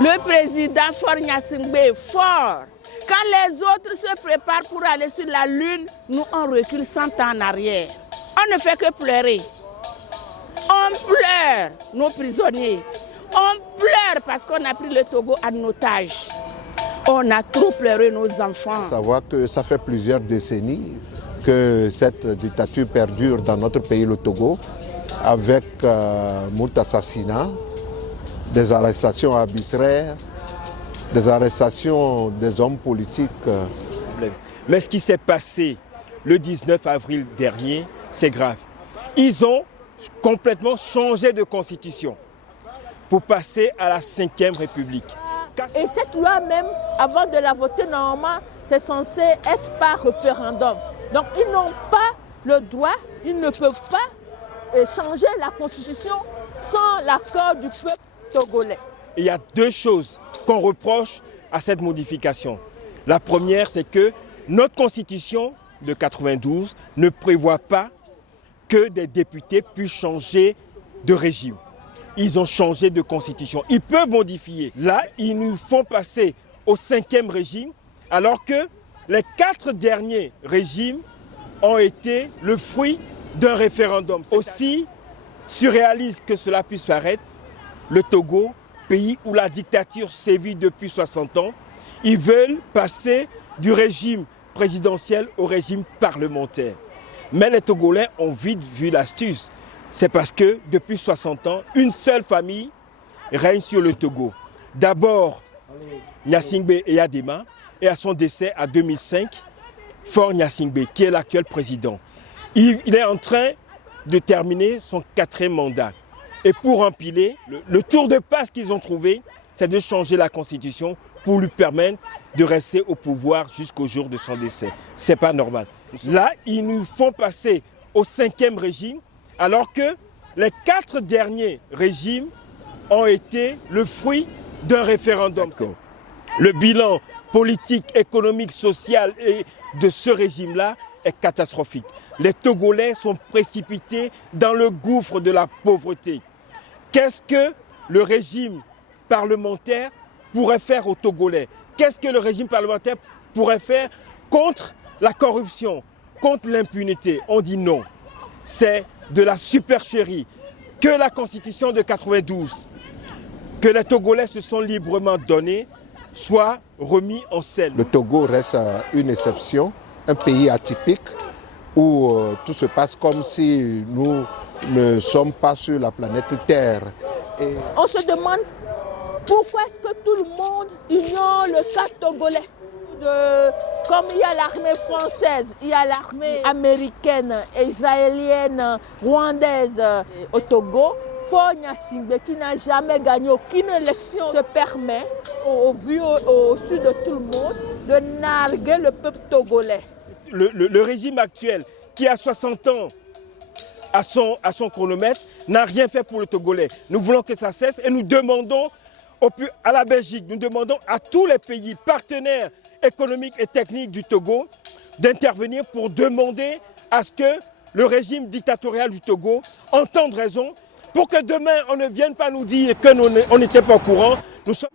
Le président Faure Gnassingbé est fort. Quand les autres se préparent pour aller sur la Lune, nous on recule 100 ans en arrière. On ne fait que pleurer. On pleure nos prisonniers. On pleure parce qu'on a pris le Togo en otage. On a trop pleuré nos enfants. Savoir que ça fait plusieurs décennies que cette dictature perdure dans notre pays, le Togo, avec moult assassinats, des arrestations arbitraires, des arrestations des hommes politiques. Mais ce qui s'est passé le 19 avril dernier, c'est grave. Ils ont complètement changé de constitution pour passer à la 5e République. Et cette loi même, avant de la voter, normalement, c'est censé être par référendum. Donc ils n'ont pas le droit, ils ne peuvent pas changer la constitution sans l'accord du peuple togolais. Il y a deux choses qu'on reproche à cette modification. La première, c'est que notre constitution de 92 ne prévoit pas que des députés puissent changer de régime. Ils ont changé de constitution. Ils peuvent modifier. Là, ils nous font passer au 5e régime, alors que les 4 derniers régimes ont été le fruit d'un référendum. Aussi surréaliste que cela puisse paraître, le Togo, pays où la dictature sévit depuis 60 ans, ils veulent passer du régime présidentiel au régime parlementaire. Mais les Togolais ont vite vu l'astuce. C'est parce que depuis 60 ans, une seule famille règne sur le Togo. D'abord, Gnassingbé Eyadema, et à son décès en 2005, Faure Gnassingbé, qui est l'actuel président. Il est en train de terminer son 4e mandat. Et pour empiler, le tour de passe qu'ils ont trouvé, c'est de changer la constitution pour lui permettre de rester au pouvoir jusqu'au jour de son décès. C'est pas normal. Là, ils nous font passer au 5e régime, alors que les 4 derniers régimes ont été le fruit d'un référendum. Le bilan politique, économique, social et de ce régime-là est catastrophique. Les Togolais sont précipités dans le gouffre de la pauvreté. Qu'est-ce que le régime parlementaire pourrait faire aux Togolais? Qu'est-ce que le régime parlementaire pourrait faire contre la corruption, contre l'impunité? On dit non. C'est de la supercherie. Que la constitution de 92, que les Togolais se sont librement donnés, soit remis en selle. Le Togo reste une exception, un pays atypique où tout se passe comme si nous ne sommes pas sur la planète Terre. Et on se demande pourquoi est-ce que tout le monde ignore le cas togolais. Comme il y a l'armée française, il y a l'armée américaine, israélienne, rwandaise au Togo, Faure Gnassingbé, qui n'a jamais gagné aucune élection, se permet, au vu au-dessus de tout le monde, de narguer le peuple togolais. Le régime actuel, qui a 60 ans à son chronomètre, n'a rien fait pour le Togolais. Nous voulons que ça cesse et nous demandons à la Belgique, nous demandons à tous les pays partenaires économiques et techniques du Togo d'intervenir pour demander à ce que le régime dictatorial du Togo entende raison pour que demain on ne vienne pas nous dire qu'on n'était pas au courant. Nous sommes